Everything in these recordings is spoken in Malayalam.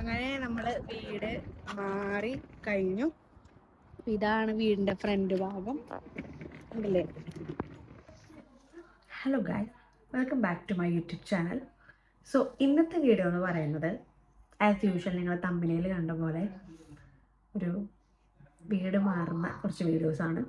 അങ്ങനെ നമ്മൾ വീട് മാറി കഴിഞ്ഞു. ഇതാണ് വീടിൻ്റെ ഫ്രണ്ട് ഭാഗം ഉണ്ടല്ലേ. Hello guys, welcome back to my YouTube channel. So ഇന്നത്തെ വീഡിയോ എന്ന് പറയുന്നത് ആസ് യൂഷ്വൽ നിങ്ങൾ തമ്പനയിൽ കണ്ട പോലെ ഒരു വീട് മാറുന്ന കുറച്ച് വീഡിയോസാണ്.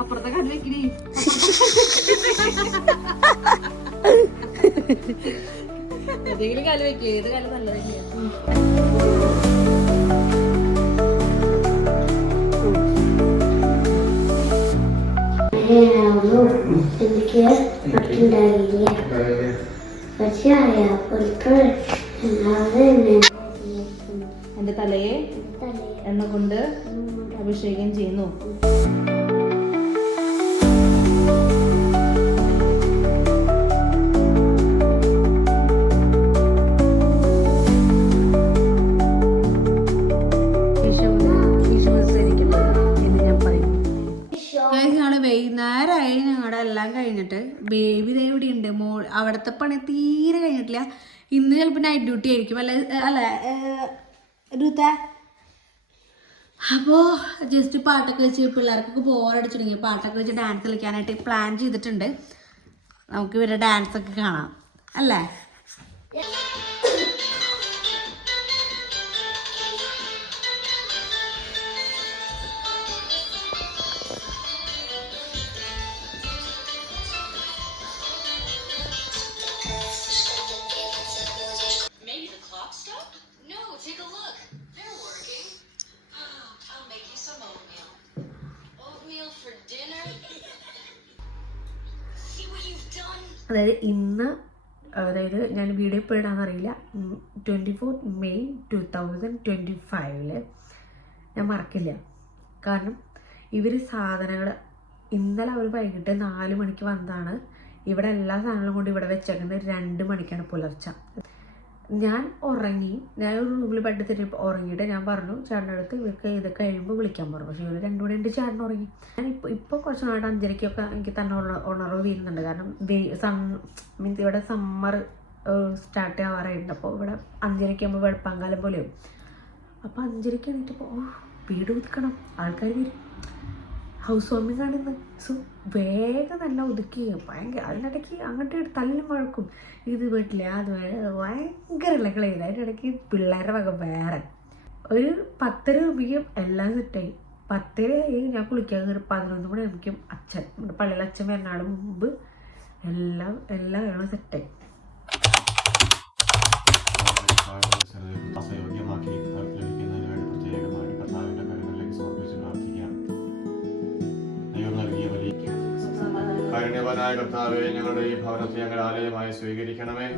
അപ്പുറത്തെ കാല് വെക്കണേ, ഏതെങ്കിലും കാല് വെക്കുക. ഏത് കാലം നല്ലതല്ലേ. എനിക്ക് ഉണ്ടായില്ല, പക്ഷെ എന്റെ തലയെ എണ്ണ കൊണ്ട് അഭിഷേകം ചെയ്യുന്നു. വൈകുന്നേരമായി ഞങ്ങളുടെ എല്ലാം കഴിഞ്ഞിട്ട്. ബേബി ദേ ഇവിടെ ഉണ്ട്. അവിടുത്തെ പണി തീരെ കഴിഞ്ഞിട്ടില്ല. ഇന്ന് ചിലപ്പോൾ നൈറ്റ് ഡ്യൂട്ടി ആയിരിക്കും അല്ല രൂത്ത. അപ്പോൾ ജസ്റ്റ് പാട്ടൊക്കെ വെച്ച് പിള്ളേർക്കൊക്കെ ബോറടിച്ചിട്ടുണ്ടെങ്കിൽ പാട്ടൊക്കെ വെച്ച് ഡാൻസ് കളിക്കാനായിട്ട് പ്ലാൻ ചെയ്തിട്ടുണ്ട്. നമുക്ക് ഇവരുടെ ഡാൻസൊക്കെ കാണാം അല്ലേ. അതായത് ഞാൻ വീഡിയോ ഇപ്പോൾ ഇടാന്നറിയില്ല. 24 മെയ് 2025 ഞാൻ മറക്കില്ല. കാരണം ഇവർ സാധനങ്ങൾ ഇന്നലെ അവർ വൈകിട്ട് 4 മണിക്ക് വന്നതാണ്. ഇവിടെ എല്ലാ സാധനങ്ങളും കൊണ്ട് ഇവിടെ വെച്ചേക്കുന്നത് 2 മണിക്കാണ് പുലർച്ചെ. ഞാൻ ഉറങ്ങി. ഞാൻ ഒരു റൂമിൽ ബെഡ് തിരിപ്പോൾ ഉറങ്ങിയിട്ട് ഞാൻ പറഞ്ഞു ചേട്ടൻ്റെ അടുത്ത് ഇവർക്ക് ഇത് കഴിയുമ്പോൾ വിളിക്കാൻ പറഞ്ഞു. പക്ഷേ ഇവർ 2 മണി ഉണ്ട് ചേട്ടൻ ഉറങ്ങി. ഞാൻ ഇപ്പോൾ കുറച്ച് നാട് 5:30 എനിക്ക് തന്നെ ഉണർവ് വീഴുന്നുണ്ട്. കാരണം മീൻസ് ഇവിടെ സമ്മർ സ്റ്റാർട്ട് ആവാറായിട്ടുണ്ട്. അപ്പോൾ ഇവിടെ 5:30 ആകുമ്പോൾ വെളുപ്പാങ്കാലം പോലെയാവും. അപ്പോൾ 5:30 എണീറ്റപ്പോൾ വീട് ഒതുക്കണം, ആൾക്കാർ വരും, ഹൗസ് വാമിങ് ആണിന്ന്. സോ വേഗം തന്നെ ഒതുക്കി ഭയങ്കര. അതിനിടയ്ക്ക് അങ്ങോട്ട് തല്ലും വഴക്കും, ഇത് വീട്ടില്ല അത് ഭയങ്കര ഇളക്കളയില്ല. അതിനിടയ്ക്ക് പിള്ളേരുടെ വക വേറെ. ഒരു 10:30 ആകുമ്പോഴേക്കും എല്ലാം സെറ്റായി. 10:30 ഞാൻ കുളിക്കാൻ കയറി. 11 മണി ആകുമ്പോഴേക്കും അച്ഛൻ, നമ്മുടെ പള്ളിയിലെ അച്ഛൻ വരുന്നാൾ മുമ്പ് എല്ലാം കാര്യങ്ങളും സെറ്റായി. കാരുണ്യവാനായ കർത്താവേ, ഞങ്ങളുടെ ഈ ഭവനത്തെ ഞങ്ങളുടെ ആലയമായി സ്വീകരിക്കണമേ.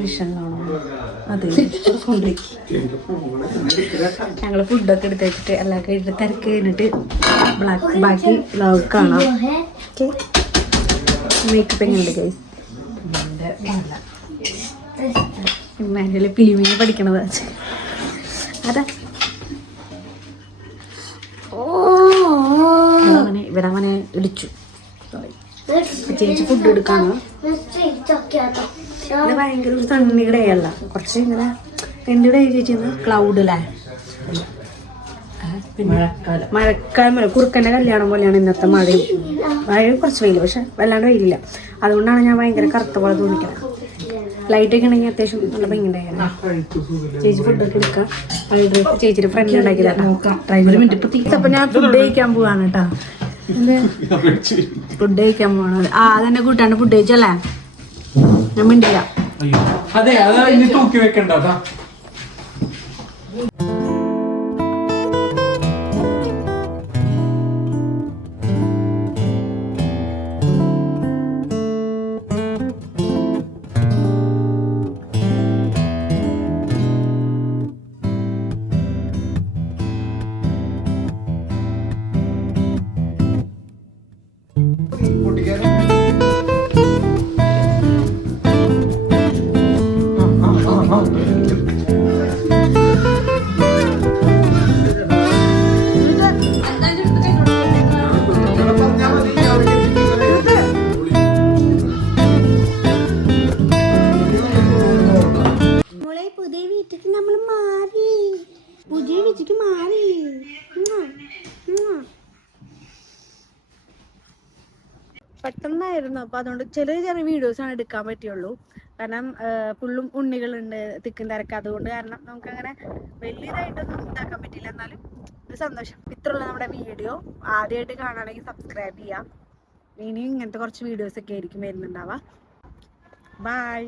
ട്രഡീഷണലാണോ? അതെ. ഞങ്ങൾ ഫുഡൊക്കെ എടുത്ത് വെച്ചിട്ട് എല്ലാം കഴിഞ്ഞിട്ട് തിരക്ക് കഴിഞ്ഞിട്ട് ബാക്കി കാണാം. ഓക്കെ, മേക്കപ്പ് എങ്ങനെയുണ്ട് ഗൈസ്? ഇമ്മാനുവൽ ഫിലിമിന് പഠിക്കണത് അതാ. ഇവിടെ അവനെ ഇടിച്ചു. ചേച്ചി ഫുഡ് എടുക്കാണ്. ഇത് ഭയങ്കര ഒരു സണ്ണി ഡേ അല്ല, കുറച്ച് ഇങ്ങനെ എന്ത് ഡേ ചേച്ചിന്ന് ക്ലൗഡ് അല്ലേ, മഴക്കാലം പോലെ കുറുക്കൻ്റെ കല്യാണം പോലെയാണ് ഇന്നത്തെ മഴയും. കുറച്ച് വെയിൽ, പക്ഷെ വല്ലാണ്ട് വെയിലില്ല. അതുകൊണ്ടാണ് ഞാൻ ഭയങ്കര കറുത്ത പോലെ തോന്നിക്കുന്നത്. ലൈറ്റൊക്കെ ഉണ്ടെങ്കിൽ അത്യാവശ്യം നല്ല ഭംഗിയുണ്ടായിരുന്നു. ചേച്ചി ഫുഡൊക്കെ എടുക്കാം. ചേച്ചിയുടെ ഫ്രണ്ട് ഉണ്ടാക്കിയതാണ്. അപ്പൊ ഞാൻ ഫുഡ് കഴിക്കാൻ പോവാണ് കേട്ടോ. ഫുഡ് കഴിക്കാൻ പോണത് അതെന്നെ കൂട്ടാണ്ട് ഫുഡ് കഴിച്ചല്ലേ? ഞാൻ മിണ്ടില്ല. അതെ, അതാ ഇനി തൂക്കി വെക്കണ്ട. പെട്ടെന്നായിരുന്നു. അപ്പൊ അതുകൊണ്ട് ചെറിയ ചെറിയ വീഡിയോസാണ് എടുക്കാൻ പറ്റുള്ളൂ. കാരണം ഫുള്ളും ഉണ്ണികളുണ്ട്, തിക്കും തിരക്ക്. അതുകൊണ്ട് കാരണം നമുക്ക് അങ്ങനെ വലിയതായിട്ടൊന്നും ഇതാക്കാൻ പറ്റില്ല. എന്നാലും ഒരു സന്തോഷം. ഇത്രയുള്ള നമ്മുടെ വീഡിയോ. ആദ്യമായിട്ട് കാണുകയാണെങ്കിൽ സബ്സ്ക്രൈബ് ചെയ്യാം. ഇനിയും ഇങ്ങനത്തെ കുറച്ച് വീഡിയോസൊക്കെ ആയിരിക്കും വരുന്നുണ്ടാവുക. ബൈ.